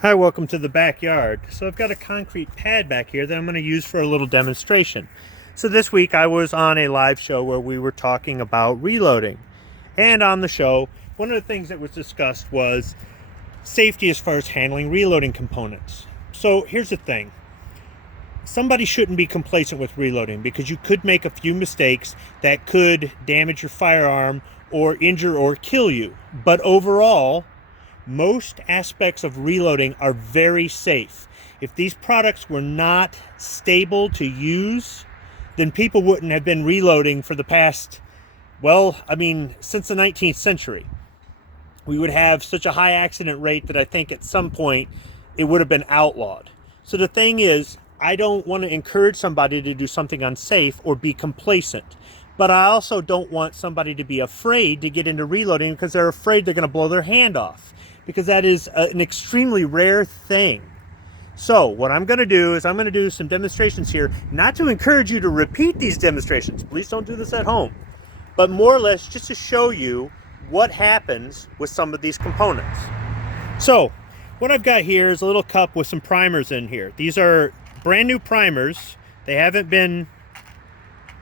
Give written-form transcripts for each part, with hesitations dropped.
Hi, welcome to the backyard. So I've got a concrete pad back here that I'm going to use for a little demonstration. So this week I was on a live show where we were talking about reloading. And on the show, one of the things that was discussed was safety as far as handling reloading components. So here's the thing. Somebody shouldn't be complacent with reloading because you could make a few mistakes that could damage your firearm or injure or kill you. But overall, most aspects of reloading are very safe. If these products were not stable to use, then people wouldn't have been reloading for the past, since the 19th century. We would have such a high accident rate that I think at some point it would have been outlawed. So the thing is, I don't want to encourage somebody to do something unsafe or be complacent. But I also don't want somebody to be afraid to get into reloading because they're afraid they're going to blow their hand off, because that is an extremely rare thing. So what I'm going to do is I'm going to do some demonstrations here, not to encourage you to repeat these demonstrations. Please don't do this at home. But more or less just to show you what happens with some of these components. So what I've got here is a little cup with some primers in here. These are brand new primers. They haven't been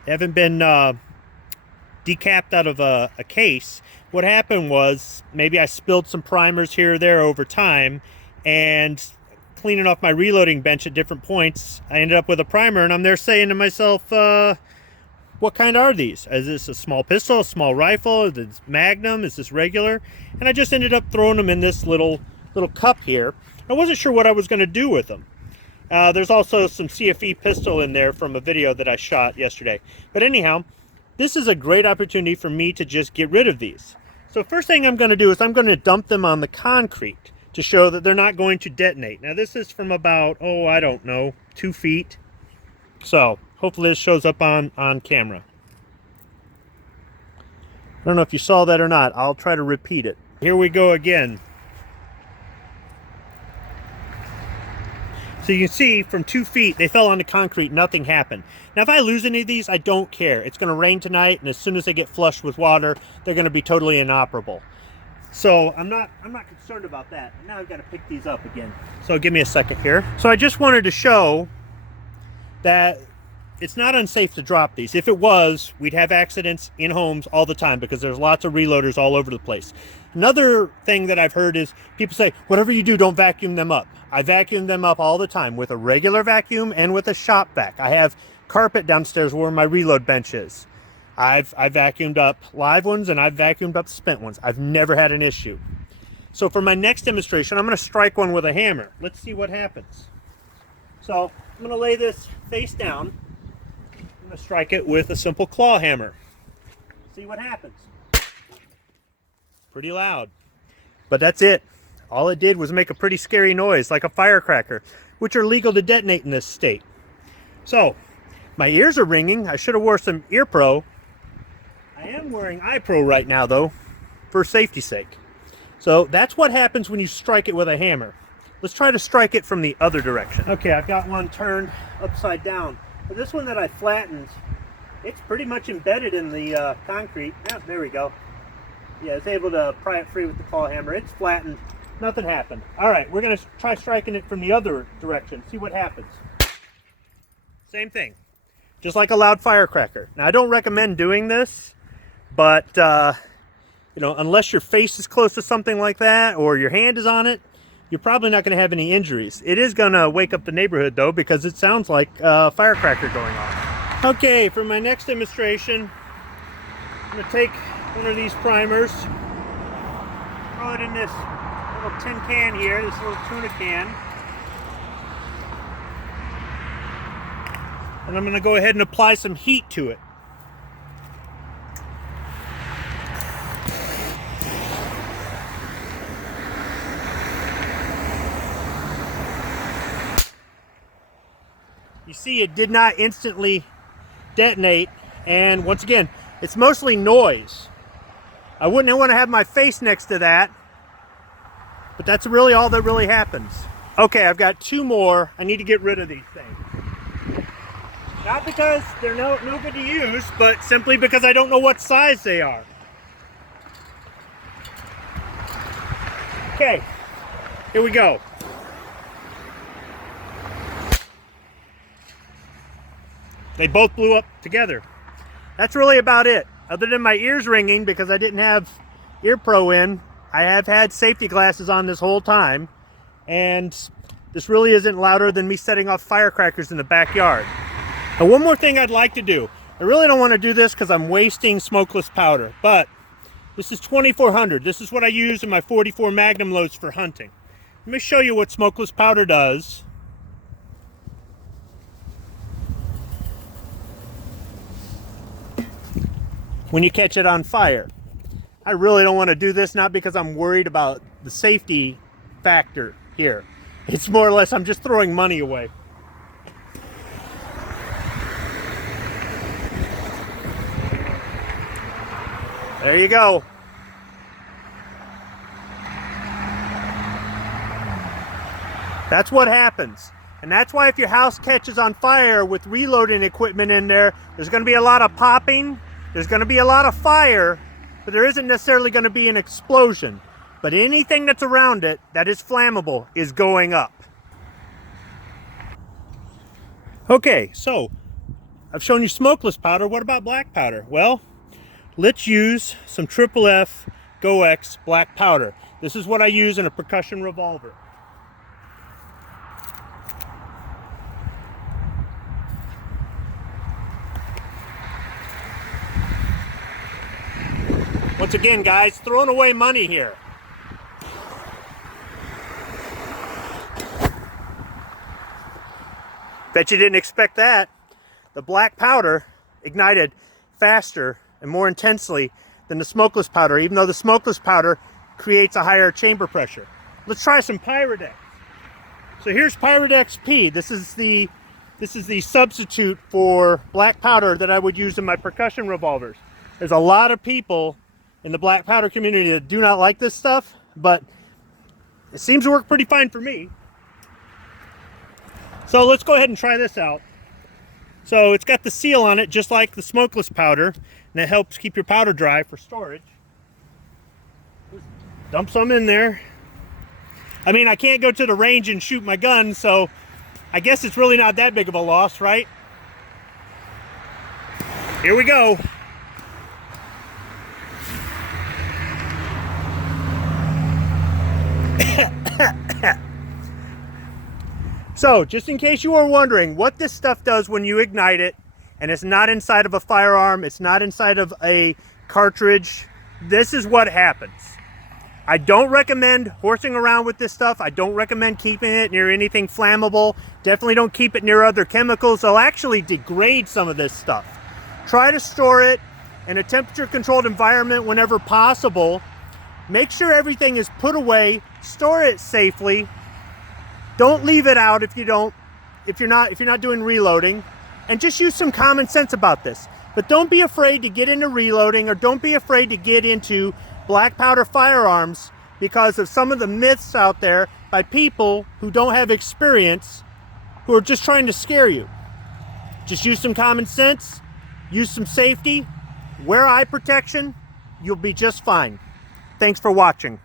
decapped out of a case. What happened was maybe I spilled some primers here or there over time, and cleaning off my reloading bench at different points, I ended up with a primer, and I'm there saying to myself, what kind are these? Is this a small pistol, a small rifle? Is this Magnum? Is this regular? And I just ended up throwing them in this little cup here. I wasn't sure what I was going to do with them. There's also some CFE pistol in there from a video that I shot yesterday. But anyhow, this is a great opportunity for me to just get rid of these. So first thing I'm going to do is I'm going to dump them on the concrete to show that they're not going to detonate. Now this is from about, 2 feet. So hopefully this shows up on camera. I don't know if you saw that or not. I'll try to repeat it. Here we go again. So you can see from 2 feet, they fell on the concrete, nothing happened. Now if I lose any of these, I don't care. It's going to rain tonight, and as soon as they get flushed with water, they're going to be totally inoperable. So I'm not concerned about that. Now I've got to pick these up again. So give me a second here. So I just wanted to show that it's not unsafe to drop these. If it was, we'd have accidents in homes all the time because there's lots of reloaders all over the place. Another thing that I've heard is people say, whatever you do, don't vacuum them up. I vacuum them up all the time with a regular vacuum and with a shop vac. I have carpet downstairs where my reload bench is. I've vacuumed up live ones and I've vacuumed up spent ones. I've never had an issue. So for my next demonstration, I'm going to strike one with a hammer. Let's see what happens. So I'm going to lay this face down. I'm going to strike it with a simple claw hammer. See what happens. Pretty loud. But that's it. All it did was make a pretty scary noise, like a firecracker, which are legal to detonate in this state. So, my ears are ringing. I should have wore some ear pro. I am wearing eye pro right now, though, for safety's sake. So, that's what happens when you strike it with a hammer. Let's try to strike it from the other direction. Okay, I've got one turned upside down. But this one that I flattened, it's pretty much embedded in the concrete. Oh, there we go. Yeah, I was able to pry it free with the claw hammer. It's flattened. Nothing happened. All right, we're going to try striking it from the other direction. See what happens. Same thing. Just like a loud firecracker. Now, I don't recommend doing this, but, unless your face is close to something like that or your hand is on it, you're probably not going to have any injuries. It is going to wake up the neighborhood, though, because it sounds like a firecracker going off. Okay, for my next demonstration, I'm going to take one of these primers, throw it in this little tin can here, this little tuna can. And I'm going to go ahead and apply some heat to it. You see, it did not instantly detonate, and once again, it's mostly noise. I wouldn't want to have my face next to that, but that's really all that really happens. Okay, I've got 2 more. I need to get rid of these things. Not because they're no good to use, but simply because I don't know what size they are. Okay, here we go. they both blew up together. That's really about it. Other than my ears ringing because I didn't have ear pro in, I have had safety glasses on this whole time, and this really isn't louder than me setting off firecrackers in the backyard. Now, one more thing I'd like to do. I really don't want to do this because I'm wasting smokeless powder, but this is 2400. This is what I use in my 44 Magnum loads for hunting. Let me show you what smokeless powder does. When you catch it on fire. I really don't want to do this, not because I'm worried about the safety factor here. It's more or less I'm just throwing money away. There you go. That's what happens. And that's why if your house catches on fire with reloading equipment in there, there's going to be a lot of popping, there's going to be a lot of fire, but there isn't necessarily going to be an explosion. But anything that's around it that is flammable is going up. Okay, so I've shown you smokeless powder. What about black powder? Well, let's use some FFF GoX black powder. This is what I use in a percussion revolver. Once again, guys, throwing away money here. Bet you didn't expect that. The black powder ignited faster and more intensely than the smokeless powder, even though the smokeless powder creates a higher chamber pressure. Let's try some Pyrodex. So here's Pyrodex P. This is the substitute for black powder that I would use in my percussion revolvers. There's a lot of people in the black powder community that do not like this stuff, but it seems to work pretty fine for me. So let's go ahead and try this out. So it's got the seal on it just like the smokeless powder, and it helps keep your powder dry for storage. Just dump some in there. I mean, I can't go to the range and shoot my gun, so I guess it's really not that big of a loss, right? Here we go. So, just in case you were wondering what this stuff does when you ignite it, and it's not inside of a firearm, it's not inside of a cartridge, this is what happens. I don't recommend horsing around with this stuff. I don't recommend keeping it near anything flammable. Definitely don't keep it near other chemicals. They'll actually degrade some of this stuff. Try to store it in a temperature-controlled environment whenever possible. Make sure everything is put away. Store it safely. Don't leave it out if you're not doing reloading, and just use some common sense about this. But don't be afraid to get into reloading, or don't be afraid to get into black powder firearms because of some of the myths out there by people who don't have experience, who are just trying to scare you. Just use some common sense, use some safety, wear eye protection, you'll be just fine. Thanks for watching.